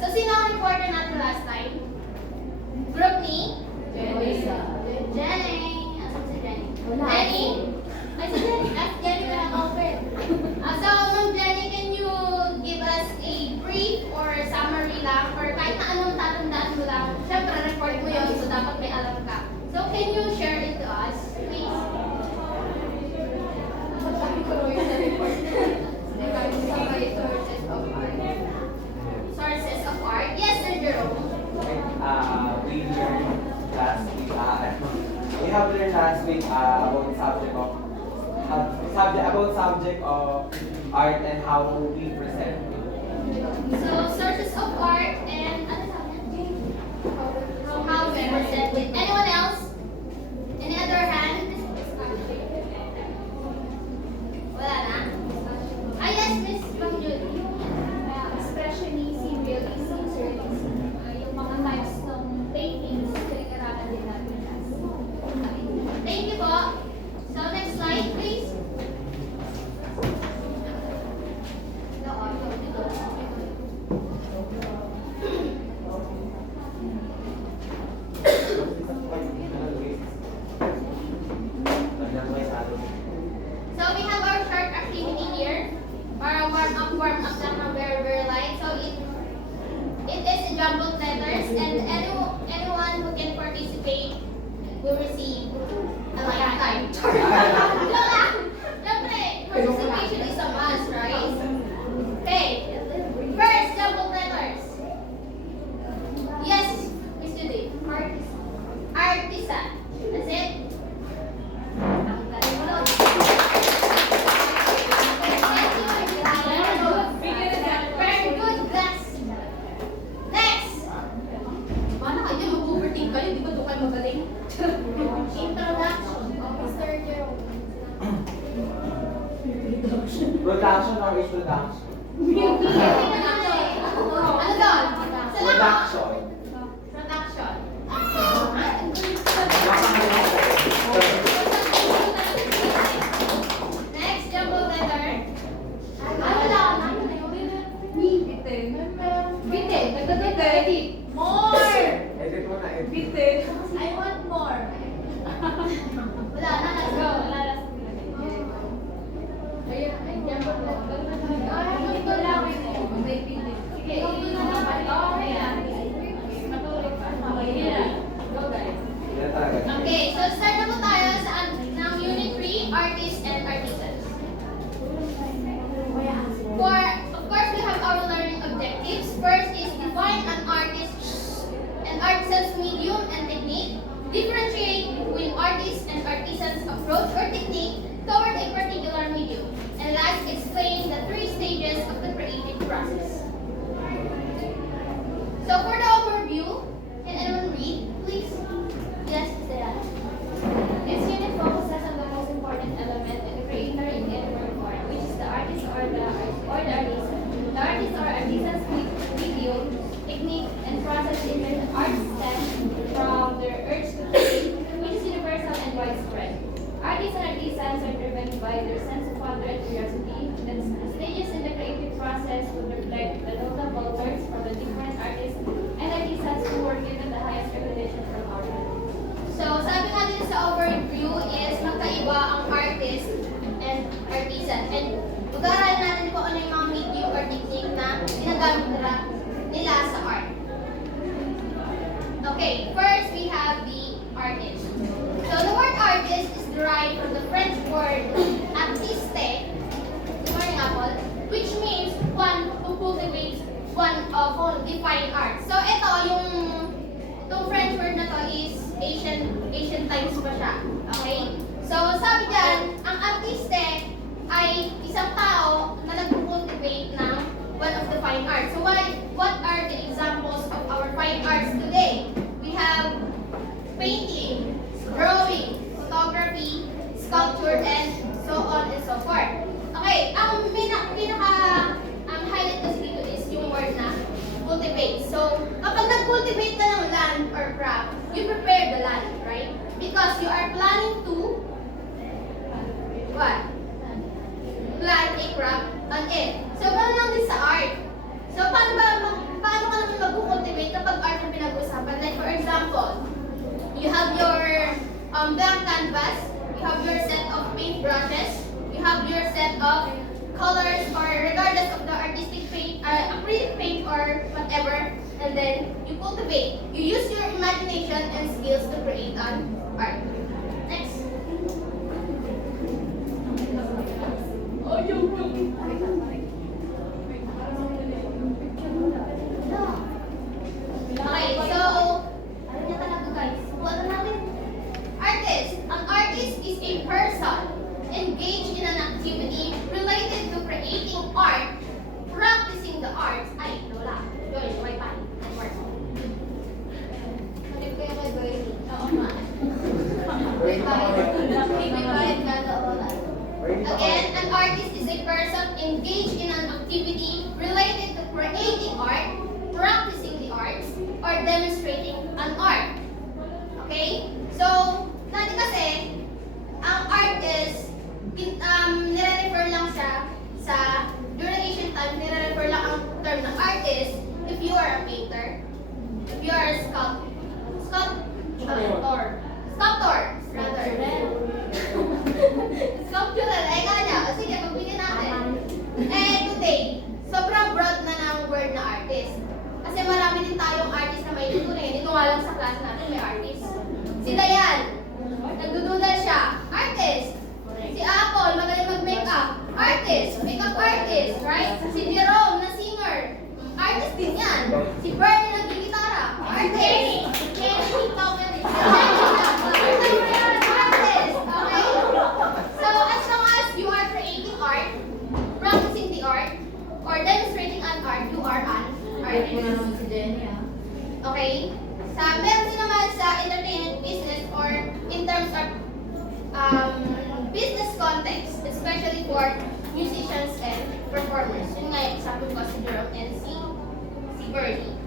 So, sino ang reporter natin last time? Group ni? Jenny. Asan si Jenny? Jenny? Ay, si Jenny. Jenny na lang open. So, Ma'am Jenny, can you give us a brief or summary lang or kahit na anong tatandaan mo lang? Siyempre, report mo yun, so dapat may alam ka. So, can you share it to us, please? Sources of art. Yes, Sir Jerome. We learned last week. We have learned last week about subject of art and how we present it. So, sources of art and ano sabi niya? How we present it. Anyone else? Any other hand? Wala na? Yes, Miss Bang Judy. Expressionism, realism, surrealism, yung mga types ng paintings, pinag-aralan din natin. Thank you po. So, next slide, please. So, we have our short activity here. Para warm up lang ng very, very light. So, it is jumbled letters and anyone who can participate will receive a lifetime. Siyempre, participation is a must, right? Okay. First, jumbled letters. Yes, Miss Judy. Artisan. That's it. Very good, class. Next. Paano kayo mag-overthink kayo? Di ba doon kayo magaling? Introduction. Mr. Jerome. Production or introduction? Ano doon? Production. Production. Next, jumbled letter. Ano lang? Bite. Nagdadagdag. More. Edit mo na, edit. Bite. I want more. Wala na, let's go. Ayun, ay, jumbo na. Ay, ito lang. May bite. Sige, ito na naman. Okay, matulog pa. Okay, go guys. Yan talaga. Okay, so start na po tayo sa ng Unit 3, Artists and Artisans. Of course, we have our learning objectives. First is define an artisan's medium and technique. Differentiate between artists and artisans' approach or technique toward a particular medium. And last, explain the 3 stages of the creative process. So for the overview, can anyone read, please? Yes, Sarah. This unit focuses on the most important element in the creator in any work form, which is the artist or the artisan. The artist or artisan's medium, technique, and process in the art stems from their urge to create, which is universal and widespread. Artists and artisans are driven by their sense of wonder and curiosity. The stages in the creative process would reflect the notable works from the different artists and artisans who were given the highest recognition from art. So, sabi nga din sa overview is magkaiba ang artist and artisan. And mag-aaralan natin kung ano yung mga medium or technique na ginagamit nila sa art. Okay, first we have the artist. So, the word artist is derived from the French word artiste, which means one who cultivates one of defined art. So, itong French word na to is Asian times pa siya. Okay? So, sabi dyan, ang artiste ay isang tao na nag-cultivate ng one of the fine arts. So, what are the examples of our fine arts today? We have painting, drawing, photography, sculpture, and so on and so forth. Okay, ang highlight kasi dito is yung word na cultivate. So, kapag nag-cultivate ka ng land or craft, you prepare the land, right? Because you are planning to what? Plant a craft on it. So, ganoon lang din sa art. So, paano ba paano ka naman mag-cultivate kapag art ang pinag-usapan? Like for example, you have your blank canvas, you have your set of paint brushes, you have your set of colors, or regardless of the artistic paint, acrylic paint or whatever, and then you cultivate. You use your imagination and skills to create an art. Next. Okay, so, ano niya talaga guys? Ano natin? Artist. An artist is a person engaged in an activity related to creating art, practicing the arts. Ay, wala. Yun, wifi. Network. Malip ko yung kay Bernie. Oo nga. May bayad ka na wala. Again, an artist is a person engaged in an activity related to creating art, practicing the arts, or demonstrating an art. Okay? So, dati kasi, ang art is, nire-refer lang siya sa, during ancient time, nire-refer lang ang term ng artist if you are a painter, if you are a sculptor, rather. Sculptural, ay kanya. Sige, pagbigyan natin. Eh, today, sobrang broad na ng word na artist. Kasi marami din tayong artist na may tutunin. Ito nga lang sa class natin may artist. Si Dayan, nagdududal siya. Artist. Si Apple, magaling mag-makeup. Artist. Makeup artist, right? Si Jerome, na singer. Artist din yan. Si Bernie, nag-gitara. Artist. Artist. Okay? So, as long as you are creating art, practicing the art, or demonstrating an art, you are an artist. Okay? Meron din naman sa entertainment business or in terms of business context, especially for musicians and performers. Yun nga yung example ko si Jerome and si Bernie.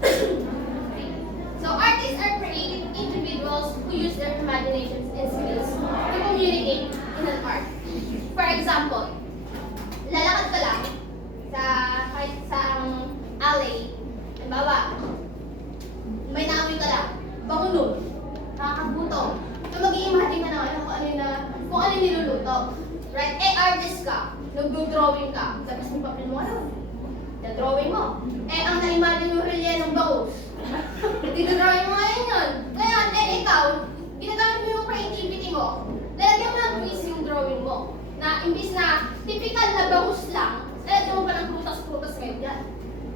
Okay. So artists are creative individuals who use their imaginations and skills to communicate in an art. For example, lalakad ka lang kahit sa alley. Halimbawa, may naamoy ka lang, bangunog, nakakagutom. So mag-i-imagine ka na kung ano yung niluluto. Right? Eh, artist ka, nag-drawing ka, tapos yung papel mo drawing mo. Eh, ang na-imagine mo rin ng bangus. Drawing mo ngayon yun. Ngayon, ikaw, ginagamit mo yung creativity mo. Lalagyan mo ng twist yung drawing mo. Na imbis na typical na bangus lang, lalagyan mo pa ng prutas-prutas ngayon yan.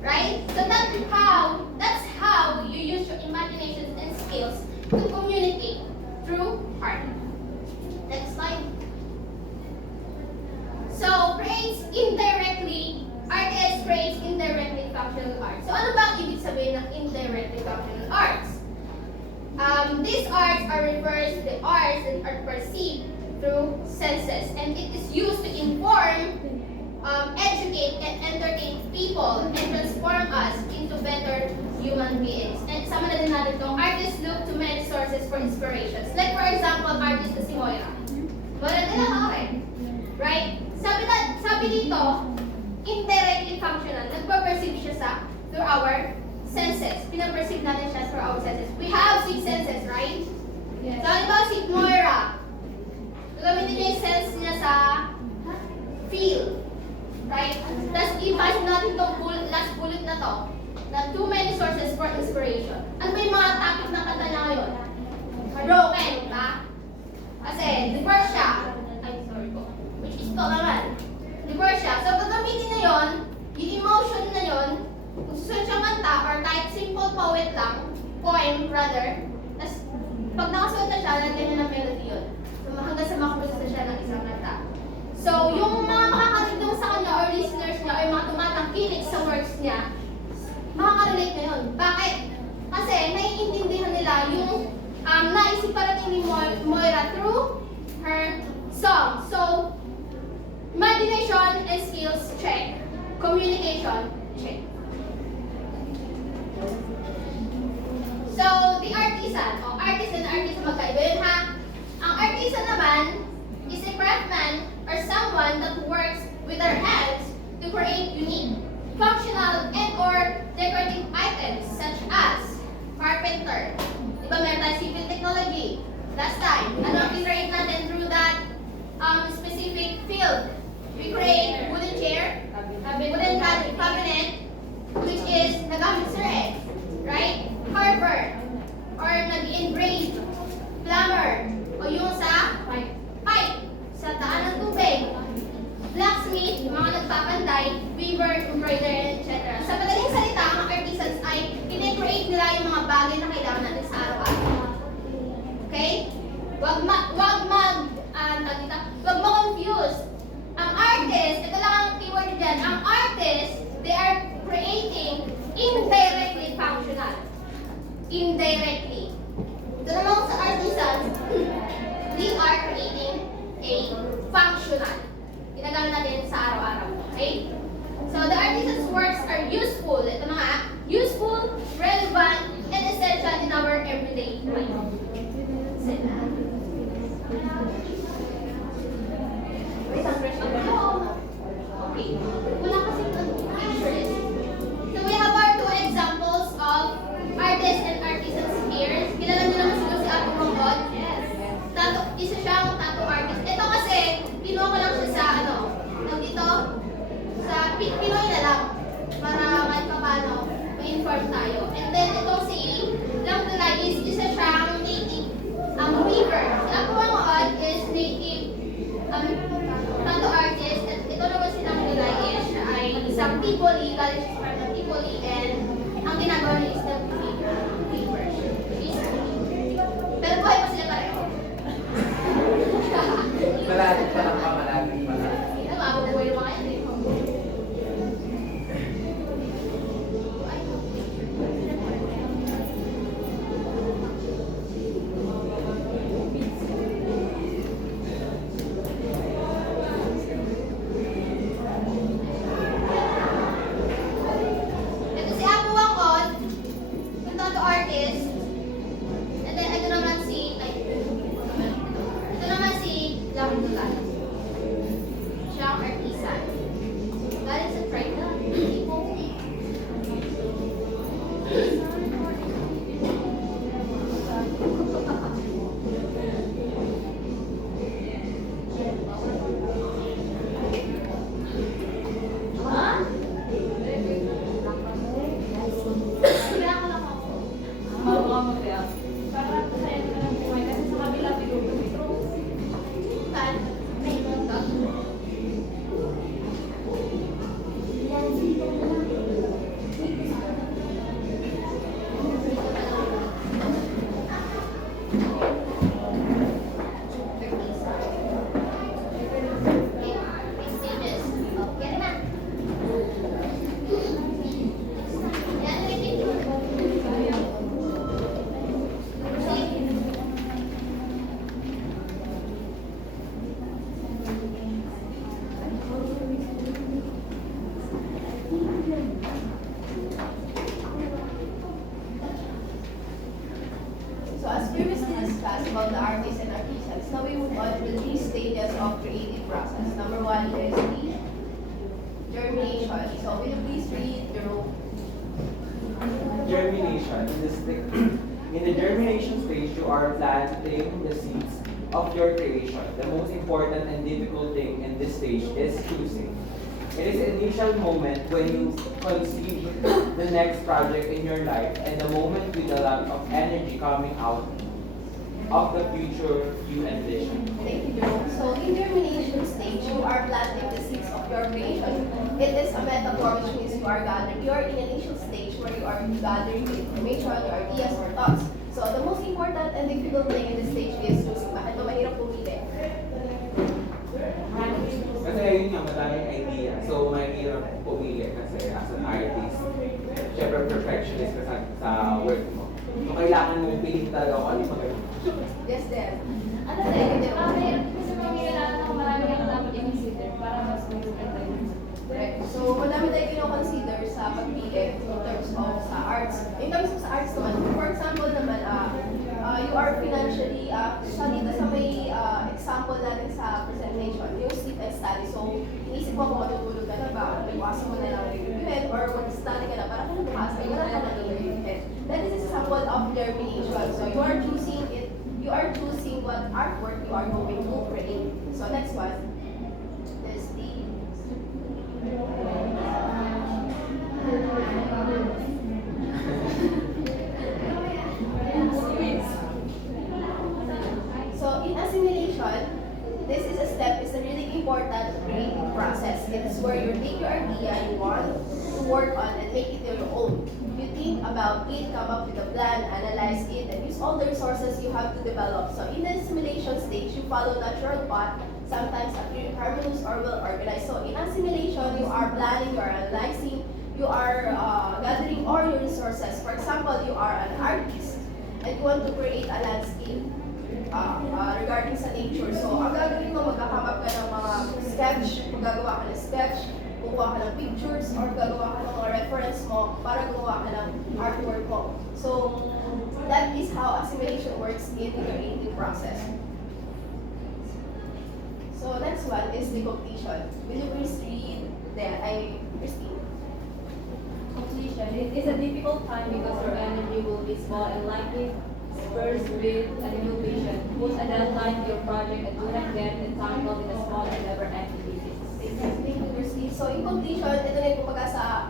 Right? So that's how you use your imagination and skills to communicate through art. Next slide. So, artist creates indirectly functional art. So, ano ba ang ibig sabihin ng indirectly functional arts? These arts are refers to the arts that are perceived through senses, and it is used to inform, educate, and entertain people and transform us into better human beings. And sama na din natin itong artists look to many sources for inspirations. Like for example, artist na si Moira. Moira de la Jare. Right? Sabi dito, indirectly functional. Nagpa-perceive siya through our senses. Pinaperceive natin siya through our senses. We have 6 senses, right? Yes. So, ano ba si Moira? Gagamitin niya yung sense niya sa feel. Right? Tapos, i-pass natin itong last bullet na to. Na too many sources for inspiration. Ano ba yung mga topic ng kanta na ngayon? Broken, ba? Kasi, divorce siya. Ay, sorry po. Which is to naman. Divorce siya. So, gagamitin na yon, yung emotion na yon, kung susunod siyang kanta, or kahit simple poem rather, tapos, pag nakasuot na siya, lagyan niya ng melody yun. So, hanggang sa makaproduce na siya ng isang kanta. So, yung mga makakarinig sa kanya, or listeners niya, or mga tumatangkilik sa words niya, makaka-relate na yun. Bakit? Kasi, naiintindihan nila yung naisip parating ni Moira through her song. So, imagination and skills, check. Communication, check. So, the artisan, artist and artisan magkaiba yun ha. Ang artisan naman is a craftsman or someone that works with their hands to create unique, functional, and or decorative items such as carpenter. Di ba meron tayo civil technology? Last time, ano ang create natin through that specific field? We create wooden chair, wooden cabinet, which is nagamit sa red, right? Carver, or nag-engrave, plumber, o yung sa pipe, sa daan ng tubig, blacksmith, yung mga nagpapantay, weaver, embroiderer, etc. Sa madaling salita, ang mga artisans ay i-create nila yung mga bagay na kailangan natin sa araw-araw. Okay? Wag ma-confuse. Ang artist, ito lang ang keyword dyan, ang artist, they are creating indirectly functional. Indirectly. Ito naman sa artisans, we are creating a functional. Ginagamit natin sa araw-araw. Okay? So, the artisan's works are useful. Ito na nga, useful, relevant, and essential in our everyday life. Okay. Wala kasi pictures. So, we have our two examples of artists and artisans here. Kilala niyo naman siguro si Ato Mangod. Yes. Isa siyang tattoo artist. Ito kasi, pinuha ko lang siya sa dito, sa Pinoy na lang. Para kahit pa paano, ma-inform tayo. And then, itong si Lang Dulay is isa siyang native weaver. Si Ato Mangod is native tattoo artist. At ito naman si Lang Dulay is siya ay isang Tivoli, galing siya sa Tivoli, and ang ginagawa niya is the weaver. Pero buhay pa sila pareho. Malapit pa lang pa, malapit pa lang. Ano, mabubuhay yung mga yan eh. Ito si Apo Wangkod, yung tattoo artist. And then, ito naman si Lang Dulay. Siya ang artisan. Galing sa tribe na. Ha? Kaya ko lang ako. Para masaya ka ng buhay kasi sa kabila pinupito. Saan? May nonton. So as previously discussed about the artists and artisans, now we move on to the three stages of creative process. Number one is the germination. So will you please read the role? Germination. In the germination stage, you are planting the seeds of your creation. The most important and difficult thing in this stage is choosing. It is the initial moment when you conceive the next project in your life and the moment with a lot of energy coming out of the future you envision. Thank you, Jerome. So in germination stage, you are planting the seeds of your creation. It is a metaphor which means you are gathering. You are in an initial stage where you are gathering the information, your ideas, or thoughts. So the most important and difficult thing in this stage is choosing. Bakit ba mahirap pumili? Kasi ayun nga, madaming idea. So, mahirap pumili kasi as an artist. Siyempre, perfectionist ka sa work mo. So, kailangan mo piling talaga kung ano yung maganda. Yes, then. Ano din, mahirap kasi kailangan ng marami kang dapat i-consider para mas maganda yun. Correct. So, madami tayo kino-consider sa pagpili in terms of sa arts. In terms of sa arts naman, for example naman, you are financially, siya dito sa may example natin sa presentation, yung sleep and study. So, inisip mo kung matutulog ka na ba, iwasan mo na lang reviewin, or mag-study ka na para kung bukas example of germination. So you are choosing it. You are choosing what artwork you are going to create. So next one is the So in assimilation, this is a step, it's a really important creative process. It is where you take your idea you want to work on and make it your own. You think about it, come up with a plan, analyze it, and use all the resources you have to develop. So in the assimilation stage, you follow natural path, sometimes appear harmonious or well organized. So in assimilation, you are planning, you are analyzing, you are gathering all your resources. For example, you are an artist and you want to create a landscape regarding sa nature. So, ang gagawin mo, magkakamap ka ng mga sketch, magagawa ka ng sketch, gumawa ka ng pictures, or gagawa ka ng mga reference mo para gumawa ka ng artwork mo. So, that is how assimilation works in the creative process. So, next one is the completion. Will you please read that? Christine. Completion. It is a difficult time because your energy will be small and likely spurs with a new vision. Put a deadline to your project and do not get entangled in a small and never-ending business. Thank you, Christine. So, in completion, ito na yung kumbaga sa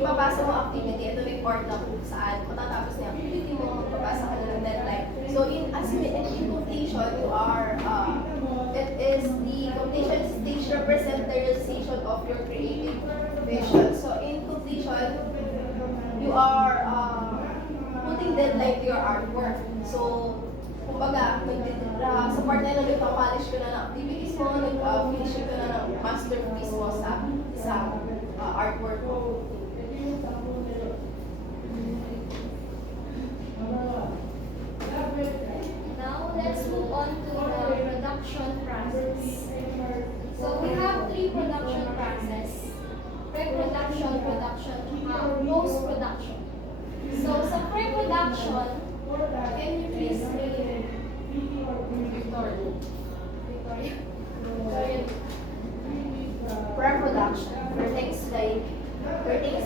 ipapasa mo activity, ito na yung part na kung saan matatapos na yung activity mo, magpapasa ka na ng deadline. So, in completion, you are, it is the completion stage represent the realization of your creative vision. So, in completion, you are putting deadline to your artwork. So, kumbaga, sa part na yun, nagpapolish ka na ng activities mo, nag-finish ka na ng masterpiece mo sa artwork mo. Now, let's move on to the production process. So, we have three production process. Pre-production, production, post-production. So, sa pre-production, can you please read Victoria? Pre-production pertains to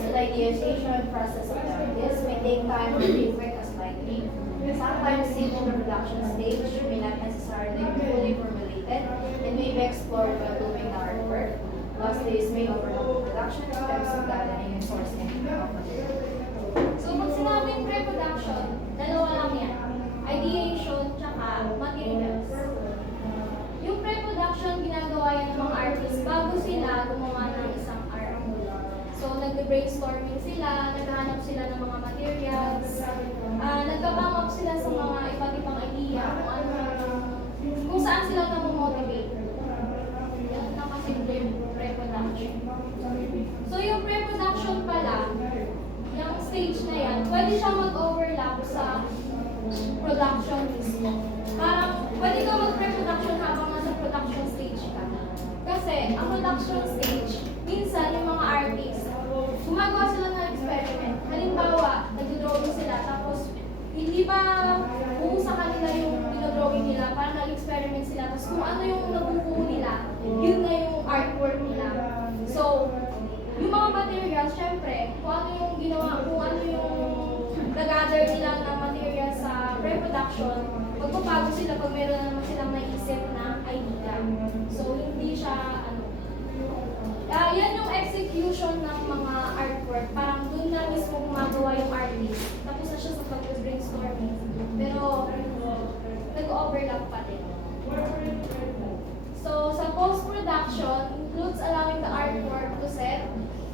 the ideation process of the artist, may take time or be quick as likely. Sometimes simple the production stage may not necessarily be fully formulated and may be explored while doing the artwork. Lastly is may overlook the production steps of gathering and sourcing of material. So, pag sinabing pre-production, dalawa lang yan. Ideation, tsaka materials. Yung pre-production, ginagawa yan ng mga artists bago sila gumawa ng isang art. So, nag-brainstorming sila, naghahanap sila ng mga materials, nagka-come up sila sa mga iba't ibang idea, kung saan sila na-motivate. Yan lang kasi pre-production. So, yung pre-production pala, yung stage na yan, pwede siyang mag-overlap sa production mismo. Parang, pwede ka mag-pre-production habang nasa production stage ka. Kasi, ang production stage, minsan yung mga artists, gumagawa sila ng experiment. Halimbawa, nag-drawing sila, tapos hindi pa kung sa kanila yung dinodrawing nila, parang nag-experiment sila, tapos kung ano yung nabubuo nila, yun na yung artwork nila. So, yung mga materials, syempre, kung ano yung ginawa, kung ano yung nag-gather nila ng materials sa pre-production, magpapago sila pag meron naman silang naisip na idea. So, hindi siya, yan yung execution ng mga artwork. Parang dun na mismo gumagawa yung artist. Tapos na siya sa pag-brainstorming. Pero, nag-overlap pa din. So, sa post-production, includes allowing the artwork to set,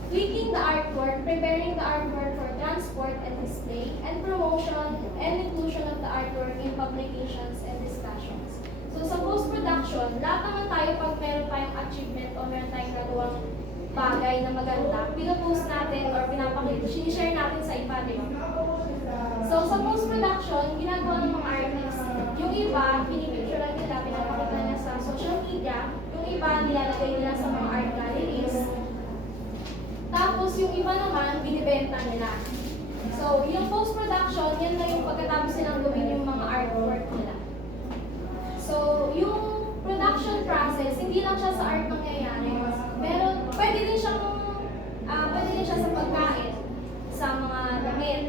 tweaking the artwork, preparing the artwork for transport and display, and promotion and inclusion of the artwork in publications and discussions. So sa post-production, lahat naman tayo pag meron tayong achievement o meron tayong gagawang bagay na maganda, pinapost natin or pinapakita, sinishare natin sa iba, di ba? So sa post-production, ginagawa ng mga artists, yung iba, pinipicturean nila, pinapakita nila sa social media, yung iba, nilalagay nila sa mga art galleries, tapos yung iba naman, binibenta nila. So, yung post-production, yan na yung pagkatapos nilang gawin yung mga artwork nila. So, yung production process, hindi lang siya sa art nangyayari. Pero, pwede din siya sa pagkain, sa mga damit,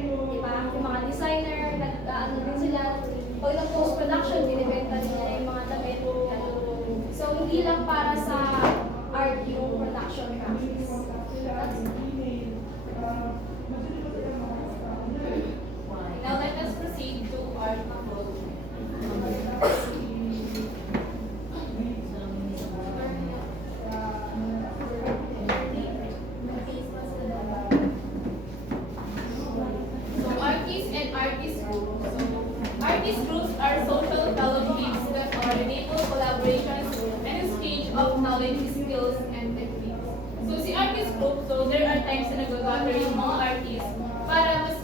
hindi lang para sa art yung production practice. That's Now let us proceed to art couple. So artists and artist groups. So artist groups are social fellowships that are enable collaborations and exchange of knowledge, skills, and techniques. So si artist group, so there are times na nag-gather yung mga artists para mas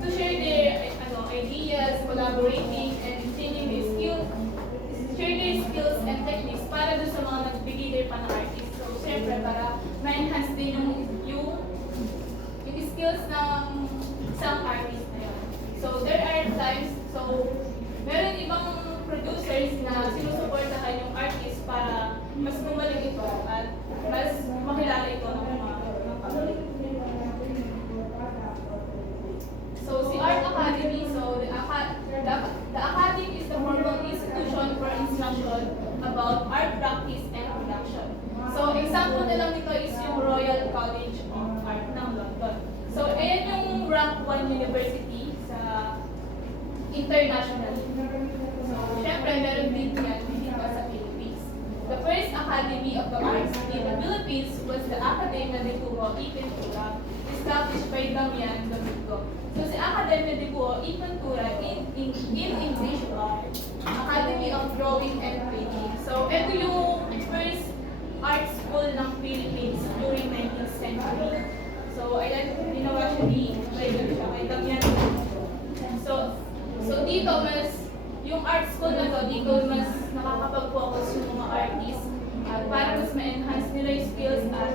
to share their ideas, collaborating, and exchanging their skills, share their skills and techniques para doon sa mga nagbigay pa ng artist. So, syempre, para ma-enhance din yung skills ng isang artist na yun. So, there are times, so, meron ibang producers na sinusuportahan yung artist para mas gumaling ito at mas makilala ito ng mga public. So, si Art Academy, so the Academy is the formal institution for instruction about art practice and production. So, example na lang nito is yung Royal College of Art ng London. So, ayan yung rank 1 university sa international. So, syempre, meron din yan dito sa Philippines. The first Academy of the Arts in the Philippines was the Academia de Cuba y Pintura, established by Damian Domingo. So, si Academia de Cuba y Pintura in English, Academy of Drawing and Painting. So, ito yung first art school ng Philippines during 19th century. So, ayan, ginawa siya kay Damian Domingo. So dito yung art school na to, dito mas nakakapag-focus yung mga artists at para mas ma-enhance nila yung skills at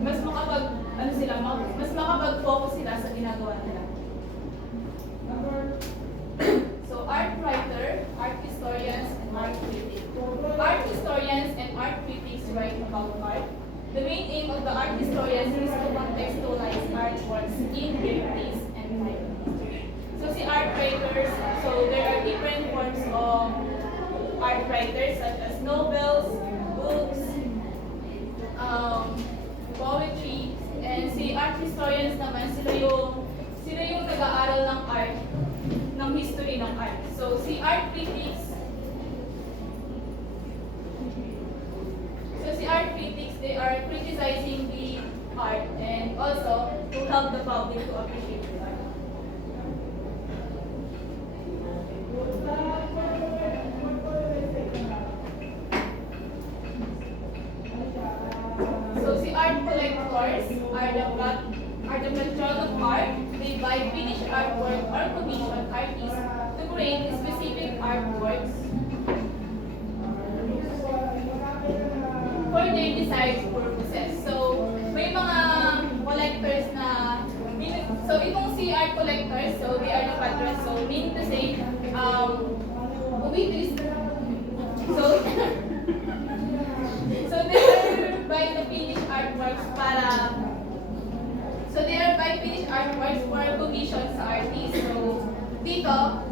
mas makapag-focus sila sa ginagawa nila. So art writer, art historians, and art critics. Art historians and art critics write about art. The main aim of the art historians is to contextualize artworks in their place and time in history. So si art writers, so there are different forms of art writers such as novels, books, poetry, and si art historians naman, sila yung nag-aaral ng art, ng history ng art. So si art critics, they are criticizing the art and also to help the public to appreciate the art. So, si art collectors are the patron of art. They buy finished artwork or commission artists to create specific artworks for their desired purposes. So, may mga collectors na, so itong si art collectors, so they are the patrons. So, meaning to say, so, so they are buying the finished artworks for commission sa artist. So, dito,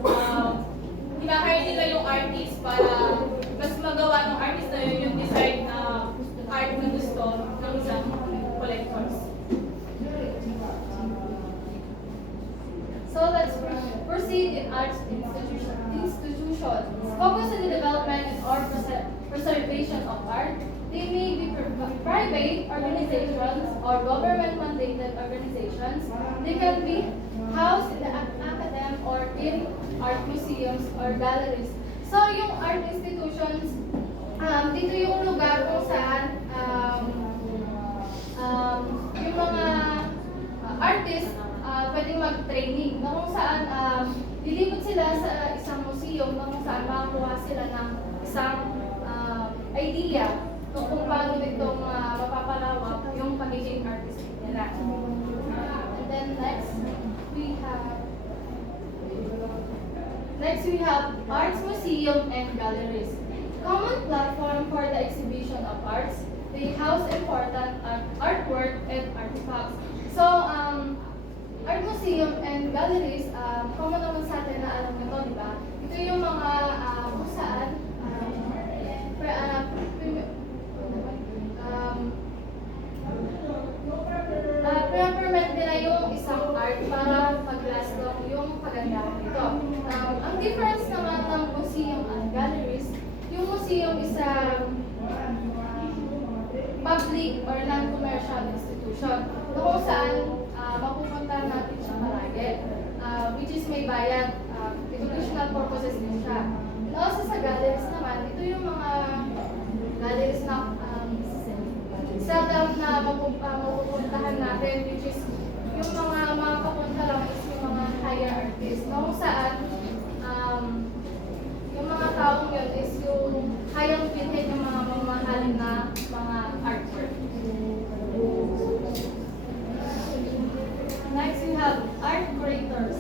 hinahire nila yung artist para mas magawa ng artist na yun yung desired na art na gusto ng isang collectors. So let's proceed in arts institutions. Focus on the development or preservation of art. They may be private organizations or government-mandated organizations. They can be housed in the academy or in art museums or galleries. So yung art institutions, dito yung lugar kung saan yung mga artists pwedeng mag-training na kung saan lilibot sila sa isang museum na kung saan makakuha sila ng isang idea kung paano itong mapapalawak yung pagiging artist nila. And then next we have arts museum and galleries. Common platform for the exhibition of arts. They house important artwork and artifacts. So, art museum and galleries, common naman sa atin na alam nyo to, di ba? Ito yung mga kung saan difference naman ng museum at galleries, yung museum is a public or non-commercial institution na kung saan mapupunta natin siya palagi, which is may bayad, educational purposes din siya. And also sa galleries naman, ito yung mga galleries na seldom na mapupuntahan natin, which is yung mga kapunta lang is yung mga higher artists. Na kung saan, yung mga taong yun is yung kayang bilhin yung mga mamahalin na mga artwork. Next, we have art curators.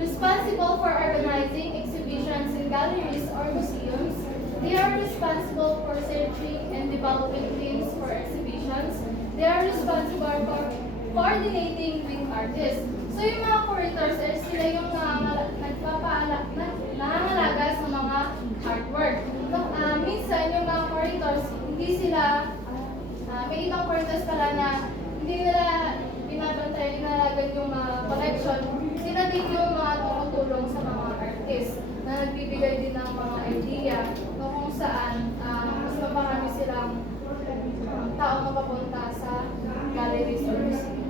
Responsible for organizing exhibitions in galleries or museums, they are responsible for searching and developing themes for exhibitions. They are responsible for coordinating with artists. So yung mga curators, sila yung nangangalaga sa mga artwork. Minsan yung mga curators, hindi sila, may ibang curators pala na hindi nila pinapantay, inalagan yung mga collection. Sila din yung mga tumutulong sa mga artists na nagbibigay din ng mga idea na kung saan mas maparami silang tao mapapunta sa galleries or museum.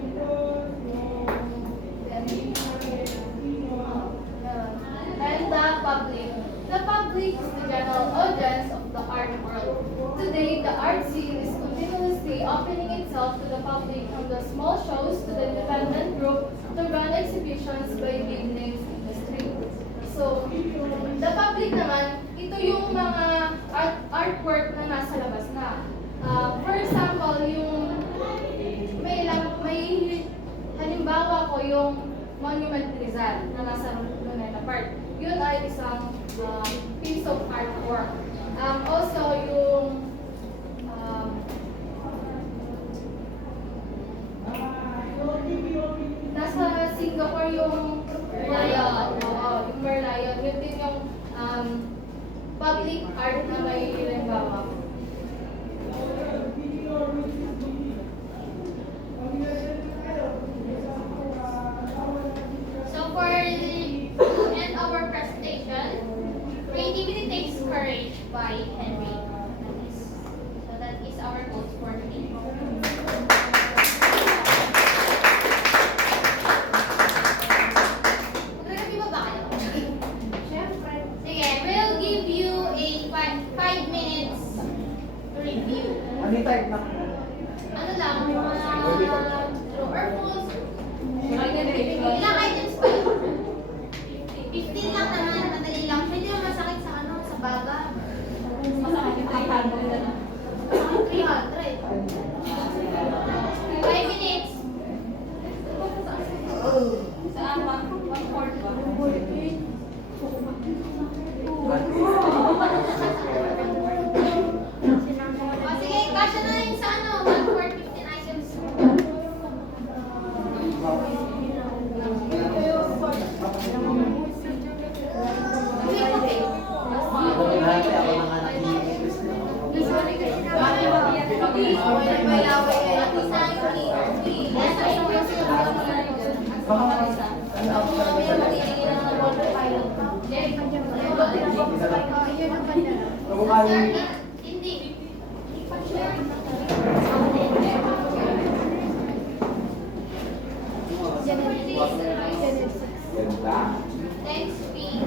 And the public. The public is the general audience of the art world. Today, the art scene is continuously opening itself to the public, from the small shows to the independent group to grand exhibitions by big names in the street. So, the public naman, ito yung mga artwork na nasa labas na. For example, yung may halimbawa ko yung Monument Rizal na nasa Luneta Park. Yun ay isang piece of artwork. Also, yung nasa Singapore yung Merlion. Oo, yung Merlion. Yun din yung public art na may halimbawa. So for to end our presentation, Creativity Takes Courage by Henry Matisse. So that is our quote for today. Mag-review ba kayo? Siyempre. Sige, we'll give you a 5 minutes to review. Ano yung type na? Ano lang, true or false? Ilang items pa yun? 15 lang naman, madali lang. Hindi naman masakit sa sa baga. Masakit yung 300. 5 minutes. Saan ba? 1/4 ba? O sige, kasya na yun sa 1/4, 15 items. Hindi. Ganda. Next week.